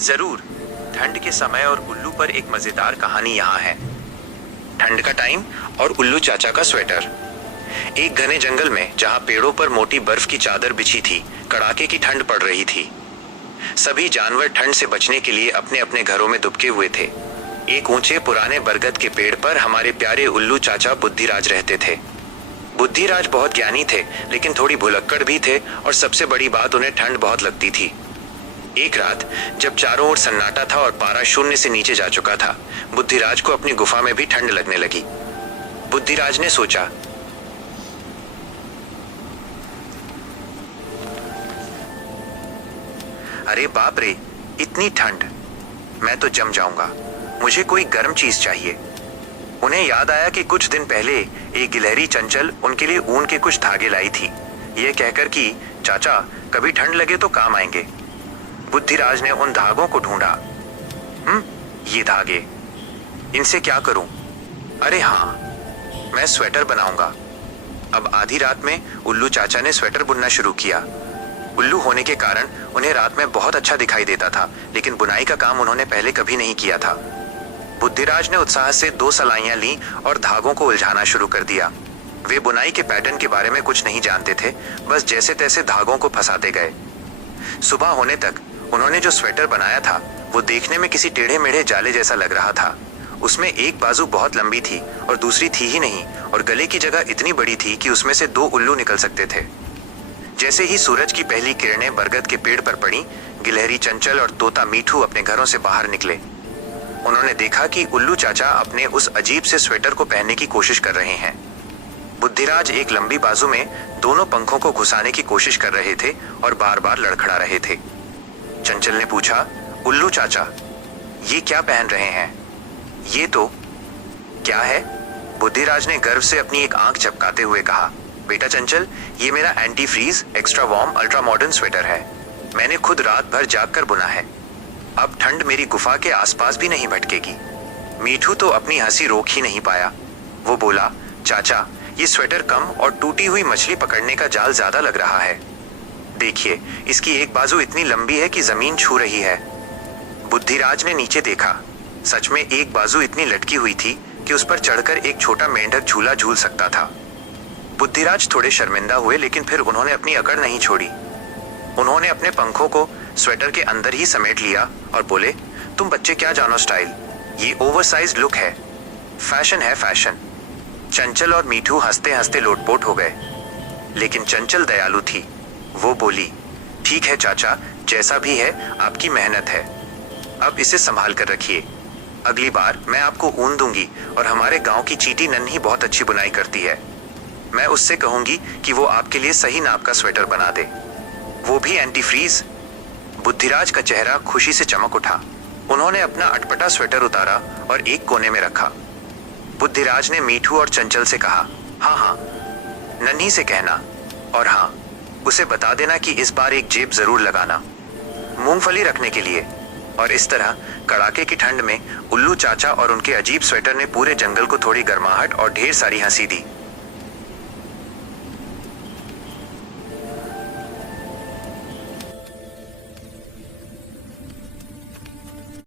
जरूर। ठंड के समय और उल्लू पर एक मजेदार कहानी यहाँ है। ठंड का टाइम और उल्लू चाचा का स्वेटर। एक घने जंगल में जहाँ पेड़ों पर मोटी बर्फ की चादर बिछी थी, कड़ाके की ठंड पड़ रही थी। सभी जानवर ठंड से बचने के लिए अपने अपने घरों में दुबके हुए थे। एक ऊंचे पुराने बरगद के पेड़ पर हमारे प्यारे उल्लू चाचा बुद्धिराज रहते थे। बुद्धिराज बहुत ज्ञानी थे, लेकिन थोड़ी भुलक्कड़ भी थे और सबसे बड़ी बात, उन्हें ठंड बहुत लगती थी। एक रात जब चारों ओर सन्नाटा था और पारा शून्य से नीचे जा चुका था, बुद्धिराज को अपनी गुफा में भी ठंड लगने लगी। बुद्धिराज ने सोचा, अरे बाप रे, इतनी ठंड, मैं तो जम जाऊंगा। मुझे कोई गर्म चीज चाहिए। उन्हें याद आया कि कुछ दिन पहले एक गिलहरी चंचल उनके लिए ऊन के कुछ धागे लाई थी, ये कहकर कि चाचा कभी ठंड लगे तो काम आएंगे। बुद्धिराज ने उन धागों को ढूंढा। ये धागे, इनसे क्या करूं? अरे हाँ, मैं स्वेटर बनाऊंगा। अब आधी रात में उल्लू चाचा ने स्वेटर बुनना शुरू किया। उल्लू होने के कारण उन्हें रात में बहुत अच्छा दिखाई देता था, लेकिन बुनाई का काम उन्होंने पहले कभी नहीं किया था। बुद्धिराज ने उत्साह से 2 सलाइयां ली और धागों को उलझाना शुरू कर दिया। वे बुनाई के पैटर्न के बारे में कुछ नहीं जानते थे, बस जैसे तैसे धागों को फंसाते गए। सुबह होने तक उन्होंने जो स्वेटर बनाया था वो देखने में किसी टेढ़े मेढ़े जाले जैसा लग रहा था। उसमें एक बाजू बहुत लंबी थी और दूसरी थी ही नहीं, और गले की जगह इतनी बड़ी थी कि उसमें से 2 उल्लू निकल सकते थे। जैसे ही सूरज की पहली किरणें बरगद के पेड़ पर पड़ी, गिलहरी चंचल और तोता मीठू अपने घरों से बाहर निकले। उन्होंने देखा कि उल्लू चाचा अपने उस अजीब से स्वेटर को पहनने की कोशिश कर रहे हैं। बुद्धिराज एक लंबी बाजू में दोनों पंखों को घुसाने की कोशिश कर रहे थे और बार बार लड़खड़ा रहे थे। चंचल ने पूछा, उल्लू चाचा, ये क्या पहन रहे हैं? ये तो क्या है? बुद्धिराज ने गर्व से अपनी एक आंख झपकाते हुए कहा, बेटा चंचल, ये मेरा anti freeze extra warm ultra modern sweater है। मैंने खुद रात भर जागकर बुना है। अब ठंड मेरी गुफा के आसपास भी नहीं भटकेगी। मीठू तो अपनी हंसी रोक ही नहीं पाया। वो बोला, चाचा, ये स्वेटर कम और टूटी हुई मछली पकड़ने का जाल ज्यादा लग रहा है। देखिए, इसकी एक बाजू इतनी लंबी है कि जमीन छू रही है। बुद्धिराज ने नीचे देखा। सच में एक बाजू इतनी लटकी हुई थी कि उस पर चढ़कर एक छोटा मेंढक झूला झूल सकता था। बुद्धिराज थोड़े शर्मिंदा हुए, लेकिन फिर उन्होंने अपनी अकड़ नहीं छोड़ी। उन्होंने अपने पंखों को स्वेटर के अंदर ही समेट लिया और बोले, तुम बच्चे क्या जानो स्टाइल, ये ओवरसाइज्ड लुक है, फैशन है फैशन। चंचल और मीठू हंसते हंसते लोटपोट हो गए, लेकिन चंचल दयालु थी। वो बोली, ठीक है चाचा, जैसा भी है आपकी मेहनत है, अब इसे संभाल कर रखिए। अगली बार मैं आपको ऊन दूंगी और हमारे गांव की चीटी नन्ही बहुत अच्छी बुनाई करती है। मैं उससे कहूंगी कि वो आपके लिए सही नाप का स्वेटर बना दे, वो भी एंटी फ्रीज। बुद्धिराज का चेहरा खुशी से चमक उठा। उन्होंने अपना अटपटा स्वेटर उतारा और एक कोने में रखा। बुद्धिराज ने मीठू और चंचल से कहा, हाँ हाँ, नन्ही से कहना, और हाँ, उसे बता देना कि इस बार एक जेब जरूर लगाना, मूंगफली रखने के लिए। और इस तरह कड़ाके की ठंड में उल्लू चाचा और उनके अजीब स्वेटर ने पूरे जंगल को थोड़ी गर्माहट और ढेर सारी हंसी दी।